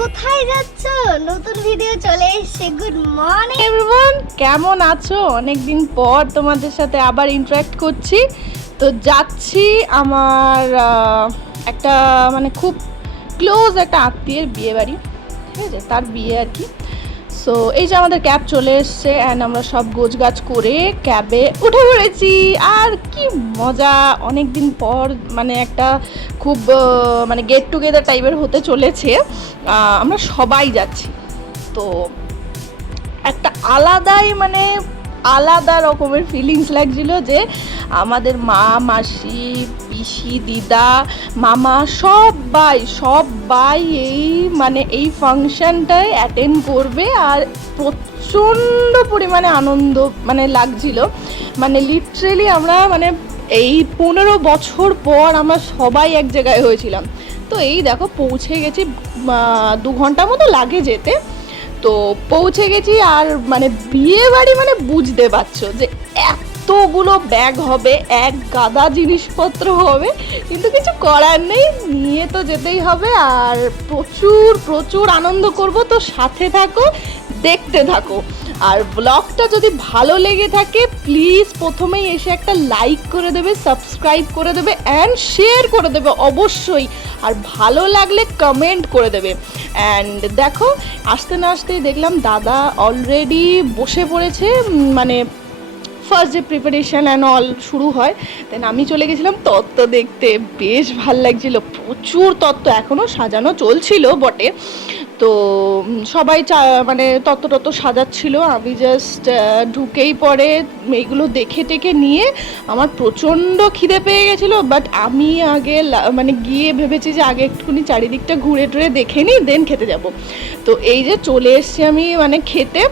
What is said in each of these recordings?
কোথায় যাচ্ছ? নতুন ভিডিও চলে এসেছে। গুড মর্নিং এভরিওয়ান, কেমন আছো? অনেকদিন পর তোমাদের সাথে আবার ইন্টারঅ্যাক্ট করছি। তো যাচ্ছি আমার একটা মানে খুব ক্লোজ একটা আত্মীয়ের বিয়ে বাড়ি, ঠিক আছে, তার বিয়ে আর কি। সো এই যে আমাদের ক্যাব চলে এসছে অ্যান্ড আমরা সব গোছগাছ করে ক্যাবে উঠে পড়েছি। আর কি মজা, অনেক দিন পর মানে একটা খুব মানে গেট টুগেদার টাইপের হতে চলেছে। আমরা সবাই যাচ্ছি, তো একটা আলাদাই মানে আলাদা রকমের ফিলিংস লাগছিল যে আমাদের মা, মাসি, পিসি, দিদা, মামা সবাই এই মানে এই ফাংশনটায় অ্যাটেন্ড করবে। আর প্রচণ্ড পরিমাণে আনন্দ মানে লাগছিল, মানে লিটারেলি আমরা মানে এই 15 বছর পর আমরা সবাই এক জায়গায় হয়েছিলাম। তো এই দেখো পৌঁছে গেছি, 2 ঘন্টা মতো লাগে যেতে। তো পৌঁছে গেছি, আর মানে বিয়ে বাড়ি মানে বুঝতে পারছো যে এতগুলো ব্যাগ হবে, এক গাদা জিনিসপত্র হবে, কিন্তু কিছু করার নেই, নিয়ে তো যেতেই হবে। আর প্রচুর আনন্দ করব। তো সাথে থাকো, দেখতে থাকো। আর ব্লগটা যদি ভালো লেগে থাকে প্লিজ প্রথমেই এসে একটা লাইক করে দেবে, সাবস্ক্রাইব করে দেবে অ্যান্ড শেয়ার করে দেবে অবশ্যই। আর ভালো লাগলে কমেন্ট করে দেবে। অ্যান্ড দেখো, আসতে না আসতেই দেখলাম দাদা অলরেডি বসে পড়েছে, মানে ফার্স্ট যে প্রিপারেশন অ্যান্ড অল শুরু হয়। দেন আমি চলে গেছিলাম তত্ত্ব দেখতে, বেশ ভাল লাগছিল, প্রচুর তত্ত্ব, এখনও সাজানো চলছিল বটে। তো সবাই মানে তত্ত্ব সাজাচ্ছিল, আমি জাস্ট ঢুকেই পরে এইগুলো দেখে টেকে নিয়ে আমার প্রচণ্ড খিদে পেয়ে গেছিলো। বাট আমি আগে মানে গিয়ে ভেবেছি যে আগে একটুখানি চারিদিকটা ঘুরে টুরে দেখে নিই, দেন খেতে যাব। তো এই যে চলে এসছি আমি মানে খেতে,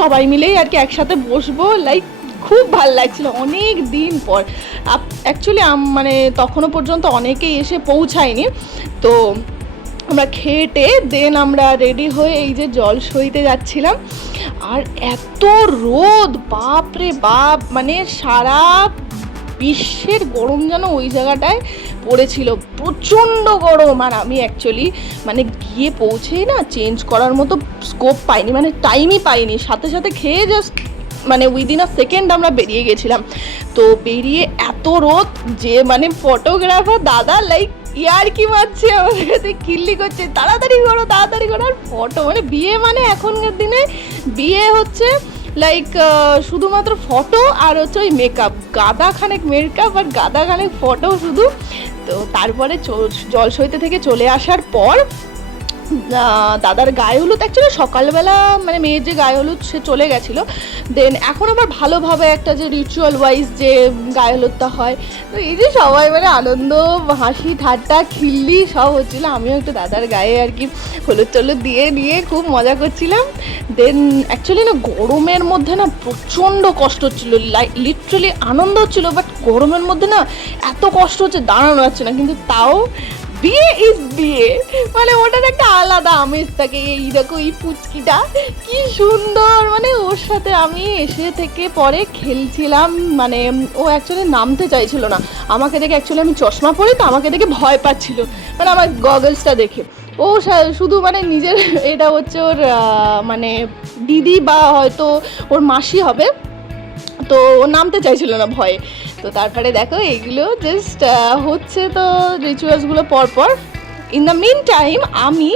সবাই মিলেই আর কি একসাথে বসবো, লাইক খুব ভাল লাগছিল অনেক দিন পর। অ্যাকচুয়ালি মানে তখনও পর্যন্ত অনেকেই এসে পৌঁছায়নি। তো আমরা খেটে দেন আমরা রেডি হয়ে এই যে জল সইতে যাচ্ছিলাম। আর এত রোদ, বাপ রে বাপ, মানে সারা বিশ্বের গরম যেন ওই জায়গাটায় পড়েছিল, প্রচণ্ড গরম। আর আমি অ্যাকচুয়ালি মানে গিয়ে পৌঁছেই না চেঞ্জ করার মতো স্কোপ পাইনি, মানে টাইমই পাইনি, সাথে সাথে খেয়ে জাস্ট মানে উইদিন আ সেকেন্ড আমরা বেরিয়ে গেছিলাম। তো বেরিয়ে এত রোদ যে মানে ফটোগ্রাফার দাদা লাইক ইয়ার কি মারছে আমাদের কাছে, কিল্লি করছে, তাড়াতাড়ি করো। আর ফটো মানে বিয়ে মানে এখনকার দিনে বিয়ে হচ্ছে লাইক শুধুমাত্র ফটো আর হচ্ছে ওই মেকআপ, গাদাখানেক মেকআপ আর গাদাখানেক ফটো শুধু। তো তারপরে জল সইতে থেকে চলে আসার পর দাদার গায়ে হলুদ, অ্যাকচুয়ালি সকালবেলা মানে মেয়ের যে গায়ে হলুদ সে চলে গেছিলো। দেন এখন আবার ভালোভাবে একটা যে রিচুয়াল ওয়াইজ যে গায়ে হলুদটা হয়, তো এই যে সবাই মানে আনন্দ, হাসি ঠাট্টা খিল্লি সব হচ্ছিলো। আমিও একটু দাদার গায়ে আর কি হলুদ টলুদ দিয়ে নিয়ে খুব মজা করছিলাম। দেন অ্যাকচুয়ালি না গরমের মধ্যে না প্রচণ্ড কষ্ট হচ্ছিলো, লিটারালি আনন্দ হচ্ছিলো, বাট গরমের মধ্যে না এত কষ্ট হচ্ছে দাঁড়ানো যাচ্ছে না। কিন্তু তাও বিয়ে ইজ বিয়ে, মানে ওটার একটা আলাদা আমেজ থাকে। এই দেখো এই পুচকিটা কি সুন্দর, মানে ওর সাথে আমি এসে থেকে পরে খেলছিলাম। মানে ও অ্যাকচুয়ালি নামতে চাইছিল না, আমাকে দেখে, অ্যাকচুয়ালি আমি চশমা পরি তো, আমাকে দেখে ভয় পাচ্ছিল, মানে আমার গগলসটা দেখে। ও শুধু মানে নিজের এটা হচ্ছে ওর মানে দিদি বা হয়তো ওর মাসি হবে, তো নামতে চাইছিল না ভয়ে। তো তারপরে দেখো এইগুলো জাস্ট হচ্ছে, তো রিচুয়ালসগুলো পরপর। ইন দ্য মিন টাইম আমি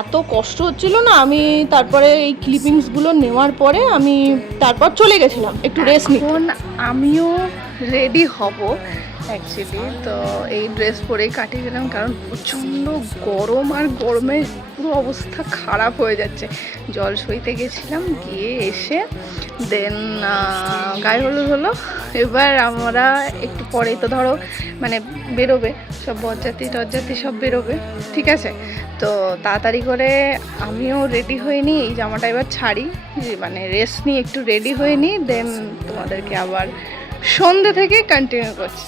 এত কষ্ট হচ্ছিল না, আমি তারপরে এই ক্লিপিংসগুলো নেওয়ার পরে আমি তারপর চলে গেছিলাম একটু রেস্ট নিতে। এখন আমিও রেডি হব অ্যাকচুয়ালি, তো এই ড্রেস পরেই কাটিয়ে গেলাম, কারণ প্রচণ্ড গরম, আর গরমে পুরো অবস্থা খারাপ হয়ে যাচ্ছে। জল সইতে গেছিলাম, গিয়ে এসে দেন গায়ে হলুদ হলো। এবার আমরা একটু পরেই তো ধরো মানে বেরোবে সব, বরযাত্রী সব বেরোবে, ঠিক আছে। তো তাড়াতাড়ি করে আমিও রেডি হয়ে নিই, এই জামাটা এবার ছাড়ি, মানে রেস্ট নিই, একটু রেডি হয়ে নিই, দেন তোমাদেরকে আবার সন্ধ্যে থেকে কন্টিনিউ করছি।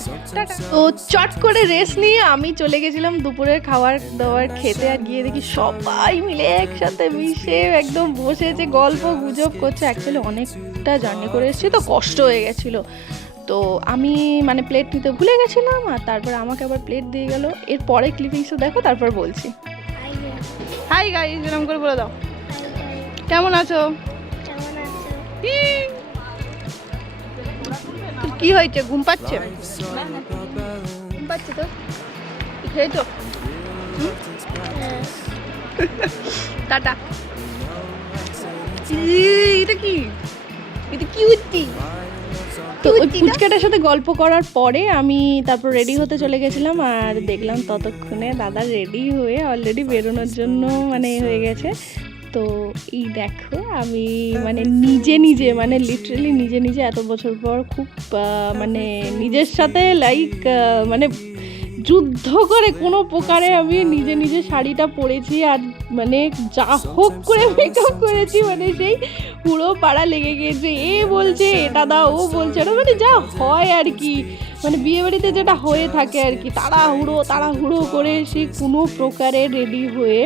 তো চট করে রেস্ট নিয়ে আমি চলে গেছিলাম দুপুরের খাবার দাবার খেতে। আর গিয়ে দেখি সবাই মিলে একসাথে মিশে একদম বসেছে, গল্প গুজব করছে। অ্যাকচুয়ালি অনেকটা জার্নি করে এসেছি তো কষ্ট হয়ে গেছিলো, তো আমি মানে প্লেট নিতে ভুলে গেছিলাম, আর তারপর আমাকে আবার প্লেট দিয়ে গেল। এরপরে ক্লিপিংসও দেখো, তারপর বলছি। হাই গাইস, এরকম করে বলে দাও। কেমন আছো? কেমন আছো? তোর কি হয়েছে? ঘুম পাচ্ছে? ঘুম পাচ্ছে তো? তুই খেয়েছো? টাটা। এটা কি? এটা কি উঠতি? তো ওই পুচকাটার সাথে গল্প করার পরে আমি তারপর রেডি হতে চলে গেছিলাম, আর দেখলাম ততক্ষণে দাদা রেডি হয়ে অলরেডি বেরোনোর জন্য মানে হয়ে গেছে। তো এই দেখো আমি মানে নিজে নিজে মানে লিটারালি নিজে নিজে এত বছর পর খুব মানে নিজের সাথে লাইক মানে যুদ্ধ করে কোনো প্রকারে আমি নিজে নিজে শাড়িটা পরেছি, আর মানে যা হোক করে মেকআপ করেছি, মানে সেই পুরো পাড়া লেগে গিয়েছে। এ বলছে এটা দাও, ও বলছে ওটা, মানে যা হয় আর কি, মানে বিয়ে বাড়িতে যেটা হয়ে থাকে আর কি, তাড়াহুড়ো করে সেই কোনো প্রকারে রেডি হয়ে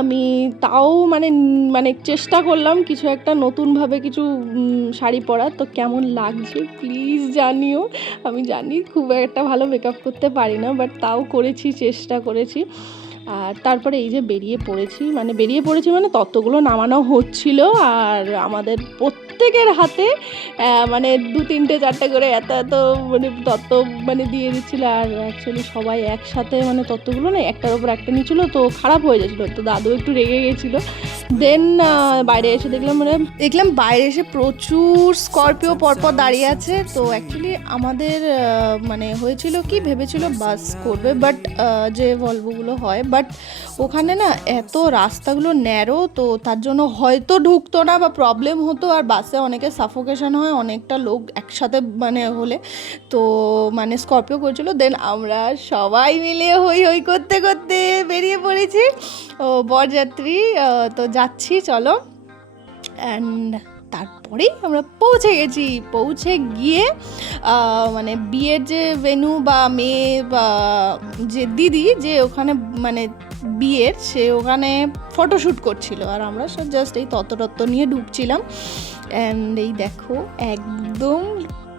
আমি তাও মানে মানে চেষ্টা করলাম কিছু একটা নতুনভাবে কিছু শাড়ি পরার। তো কেমন লাগছে প্লিজ জানিও। আমি জানি খুব একটা ভালো মেকআপ করতে পারি না, বাট তাও করেছি, চেষ্টা করেছি। আর তারপরে এই যে বেরিয়ে পড়েছি মানে তত্ত্বগুলো নামানো হচ্ছিল, আর আমাদের প্রত্যেকের হাতে মানে 2-3-4 করে এত এত মানে তত্ত্ব মানে দিয়ে দিচ্ছিলো। আর অ্যাকচুয়ালি সবাই একসাথে মানে তত্ত্বগুলো না একটার ওপর একটা নিচ্ছিলো, তো খারাপ হয়ে যাচ্ছিলো, তো দাদু একটু রেগে গেছিলো। দেন বাইরে এসে দেখলাম বাইরে এসে প্রচুর স্করপিও পরপর দাঁড়িয়ে আছে। তো অ্যাকচুয়ালি আমাদের মানে হয়েছিল কি, ভেবেছিল বাস করবে, বাট যে ভলভোগুলো হয়, বাট ওখানে না এত রাস্তাগুলো ন্যারো, তো তার জন্য হয়তো ঢুকতো না বা প্রবলেম হতো, আর বাসে অনেকে সাফোকেশন হয় অনেকটা লোক একসাথে মানে হলে। তো মানে স্করপিও করেছিল। দেন আমরা সবাই মিলে হই হই করতে করতে বেরিয়ে পড়েছি, ও বরযাত্রী। তো যাচ্ছি চলো। অ্যান্ড তারপরেই আমরা পৌঁছে গিয়ে মানে বিয়ের যে ভেন্যু বা মেয়ে বা যে দিদি যে ওখানে মানে বিয়ের, সে ওখানে ফটোশ্যুট করছিল, আর আমরা সব জাস্ট এই তত্ত্ব নিয়ে ঢুকছিলাম। অ্যান্ড এই দেখো একদম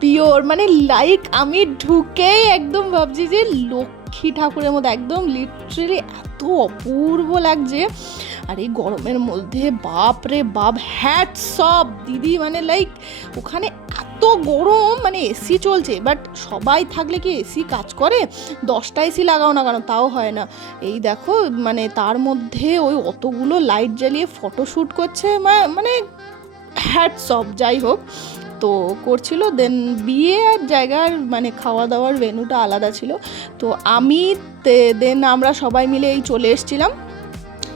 পিওর মানে লাইক আমি ঢুকেই একদম ভাবছি যে লক্ষ্মী ঠাকুরের মতো, একদম লিটারেলি এত অপূর্ব লাগছে। আর এই গরমের মধ্যে বাপ রে বাপ, হ্যাটস অফ দিদি, মানে লাইক ওখানে এত গরম, মানে এসি চলছে, বাট সবাই থাকলে কি এসি কাজ করে? 10টা এসি লাগাও না কেন তাও হয় না। এই দেখো মানে তার মধ্যে ওই অতগুলো লাইট জ্বালিয়ে ফটোশ্যুট করছে, মানে হ্যাটস অফ। যাই হোক, তো করছিল। দেন বিয়ের জায়গার মানে খাওয়া দাওয়ার ভেন্যুটা আলাদা ছিল, তো দেন আমরা সবাই মিলে এই চলে এসেছিলাম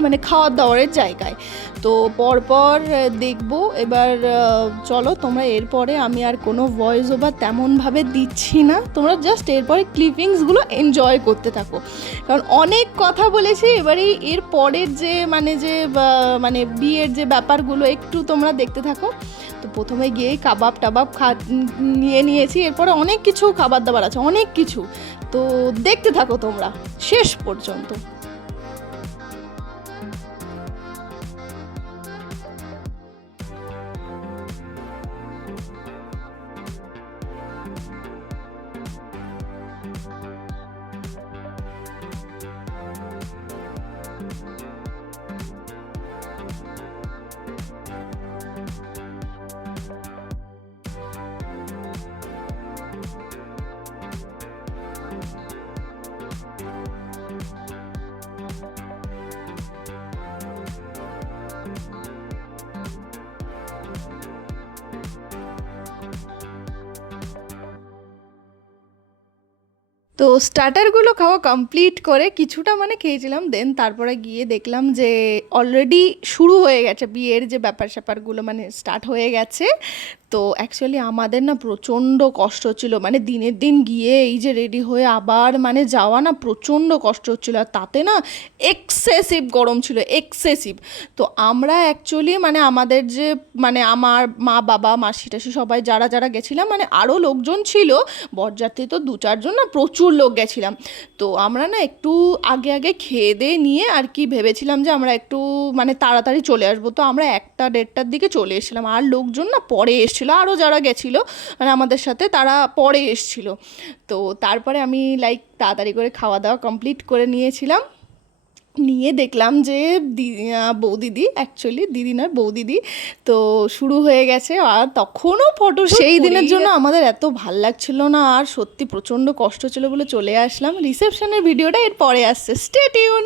মানে খাওয়ার দাওয়ারের জায়গায়। তো পরপর দেখবো এবার। চলো তোমরা, এরপরে আমি আর কোনো ভয়েস ওভার তেমনভাবে দিচ্ছি না, তোমরা জাস্ট এরপরে ক্লিপিংসগুলো এনজয় করতে থাকো, কারণ অনেক কথা বলেছি। এবারে এর পরের যে মানে বিয়ের যে ব্যাপারগুলো একটু তোমরা দেখতে থাকো। তো প্রথমে গিয়ে কাবাব টাবাব নিয়েছি, এরপরে অনেক কিছু খাবার দাবার আছে, অনেক কিছু। তো দেখতে থাকো তোমরা শেষ পর্যন্ত। তো স্টার্টারগুলো খাওয়া কমপ্লিট করে কিছুটা মানে খেয়েছিলাম। দেন তারপরে গিয়ে দেখলাম যে অলরেডি শুরু হয়ে গেছে বিয়ের যে ব্যাপার স্যাপারগুলো, মানে স্টার্ট হয়ে গেছে। তো অ্যাকচুয়ালি আমাদের না প্রচণ্ড কষ্ট হচ্ছিলো, মানে দিনের দিন গিয়ে এই যে রেডি হয়ে আবার মানে যাওয়া না প্রচণ্ড কষ্ট হচ্ছিলো, আর তাতে না এক্সেসিভ গরম ছিল, এক্সেসিভ। তো আমরা অ্যাকচুয়ালি মানে আমাদের যে মানে আমার মা বাবা মাসি টাসি সবাই যারা যারা গেছিলাম, মানে আরও লোকজন ছিল, বরযাত্রী তো 2-4 জন না, প্রচুর লোক গেছিলাম। তো আমরা না একটু আগে খেয়ে দিয়ে নিয়ে আর কি ভেবেছিলাম যে আমরা একটু মানে তাড়াতাড়ি চলে আসবো। তো আমরা 1টা-1:30টার দিকে চলে এসেছিলাম, আর লোকজন না পরে এসেছিলো, আরও যারা গেছিলো মানে আমাদের সাথে তারা পরে এসেছিলো। তো তারপরে আমি লাইক তাড়াতাড়ি করে খাওয়া দাওয়া কমপ্লিট করে নিয়েছিলাম। নিয়ে দেখলাম যে বৌদিদি, অ্যাকচুয়ালি দিদি নয় বৌদিদি, তো শুরু হয়ে গেছে। আর তখনও ফটো সেই দিনের জন্য আমাদের এত ভাল লাগছিল না, আর সত্যি প্রচণ্ড কষ্ট ছিল বলে চলে আসলাম। রিসেপশনের ভিডিওটা এর পরে আসছে, স্টে টিউন।